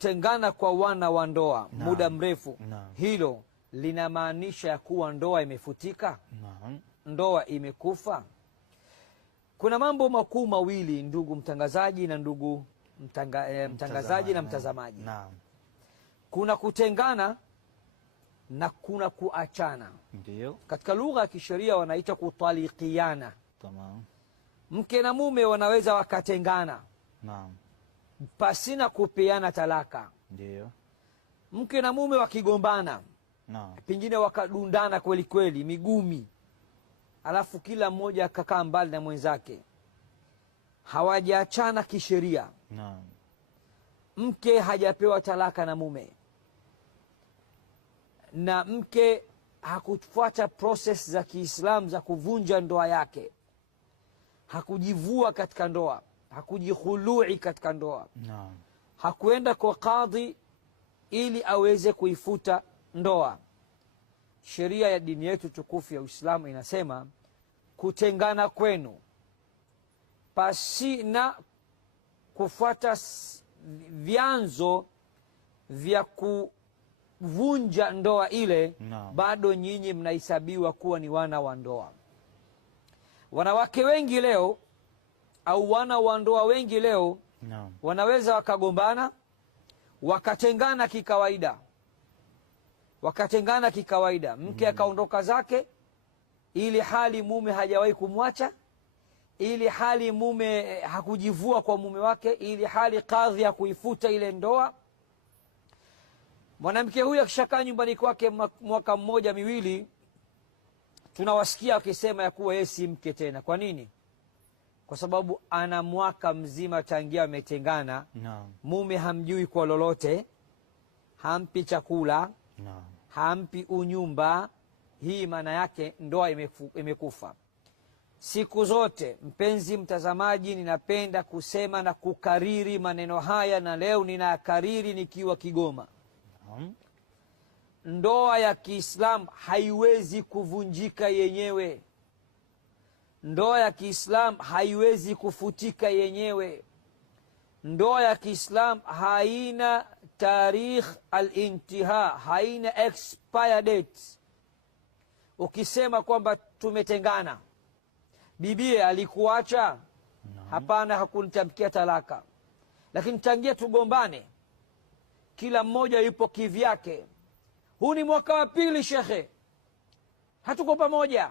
kutengana kwa wana wa ndoa muda mrefu, hilo linamaanisha ya kuwa ndoa imefutika? Ndoa imekufa? Kuna mambo makuu mawili, ndugu mtangazaji na ndugu mtangazaji na mtazamaji. Kuna kutengana na kuna kuachana. Ndiyo. Katika lugha ya kisheria wanaita kutalikiana. Tamam. Mke na mume wanaweza wakatengana. Naam. Pasina kupeana talaka. Ndiyo. Mke na mume wakigombana. Naam. Pengine wakadundana kweli kweli migumi, alafu kila mmoja akakaa mbali na mwenzake, hawajaachana kisheria. Naam. Mke hajapewa talaka na mume, na mke hakufuata process za Kiislamu za kuvunja ndoa yake, hakujivua katika ndoa, hakujihului katika ndoa. Naam. Hakuenda kwa kadhi ili aweze kuifuta ndoa. Sheria ya dini yetu tukufu ya Uislamu inasema kutengana kwenu pasina kufuata vyanzo vya kuvunja ndoa ile, bado nyinyi mnahesabiwa kuwa ni wana wa ndoa. Wanawake wengi leo au wana wa ndoa wengi leo wanaweza wakagombana, wakatengana kikawaida, mke akaondoka zake, ili hali mume hajawahi kumwacha, ili hali mume hakujivua kwa mume wake, ili hali kadhi ya kuifuta ile ndoa. Mwanamke huyu akishakaa nyumbani kwake mwaka mmoja miwili, tunawasikia wakisema ya kuwa yeye si mke tena. Kwa nini? Kwa sababu ana mwaka mzima tangia wametengana. Mume hamjui kwa lolote, hampi chakula, hampi unyumba. Hii maana yake ndoa imekufa. Siku zote, mpenzi mtazamaji, ninapenda kusema na kukariri maneno haya, na leo ninakariri nikiwa Kigoma. Ndoa ya Kiislamu haiwezi kuvunjika yenyewe. Ndoa ya Kiislamu haiwezi kufutika yenyewe. Ndoa ya Kiislamu haina tarikh al-intiha, haina expire date. Ukisema kwamba tumetengana, bibie alikuacha, hapana, hakunitamkia talaka, lakini tangia tugombane kila mmoja yupo kivyake. Huu ni mwaka wa pili shekhe, hatuko pamoja.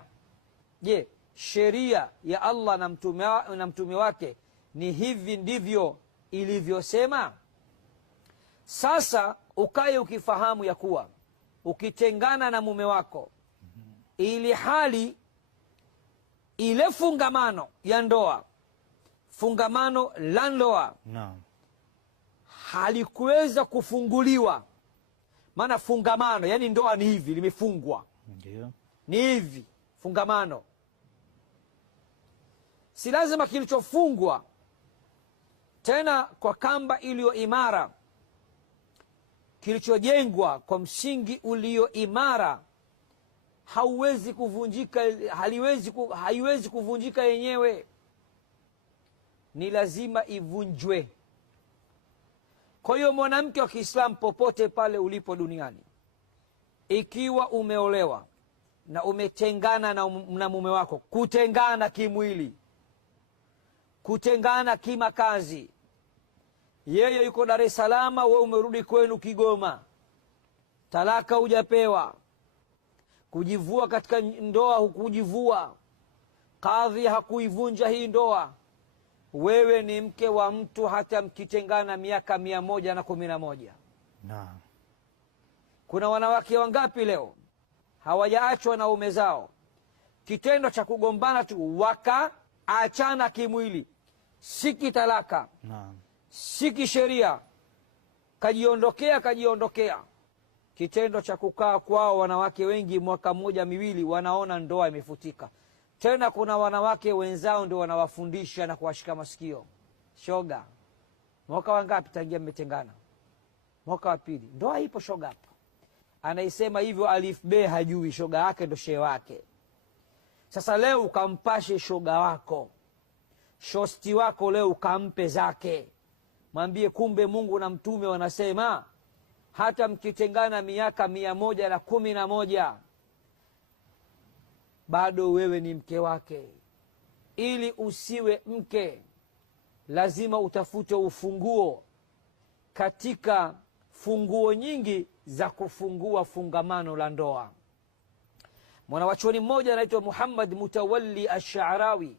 Je, sheria ya Allah na mtume wake ni hivi ndivyo ilivyosema? Sasa ukaye ukifahamu ya kuwa ukitengana na mume wako, ili hali ile fungamano ya ndoa, fungamano la ndoa halikuweza kufunguliwa. Maana fungamano, yani ndoa ni hivi, limefungwa. Ndiyo. Ni hivi fungamano. Si lazima kilichofungwa tena kwa kamba iliyo imara, kilichojengwa kwa msingi ulio imara haiwezi kuvunjika yenyewe, ni lazima ivunjwe. Kwa hiyo mwanamke wa Kiislamu popote pale ulipo duniani, ikiwa umeolewa na umetengana na mume wako, kutengana kimwili, kutengana kimakazi, yeye yuko Dar es Salaam, wewe umerudi kwenu Kigoma, talaka hujapewa, kujivua katika ndoa hukujivua, kadhi hakuivunja hii ndoa, wewe ni mke wa mtu hata mkitengana miaka 111. Kuna wanawake wangapi leo hawajaachwa na ume zao, kitendo cha kugombana tu wakaachana kimwili, si kitalaka, si kisheria, kajiondokea. Kitendo cha kukaa kwao wanawake wengi mwaka mmoja miwili, wanaona ndoa imefutika. Tena kuna wanawake wenzao ndio wanawafundisha na kuwashika masikio. Shoga, mwaka wangapi tangia mmetengana? Mwaka wa pili. Ndoa ipo shoga hapo. Anaisema hivyo alif be hajui, shoga yake ndo shehe wake. Sasa leo ukampashe shoga wako, shosti wako, leo ukampe zake, mwambie kumbe Mungu na mtume wanasema hata mkitengana miaka 111 bado wewe ni mke wake. Ili usiwe mke lazima utafute ufunguo katika funguo nyingi za kufungua fungamano la ndoa. Mwanawachuoni mmoja anaitwa Muhammad Mutawalli Ash-Sha'rawi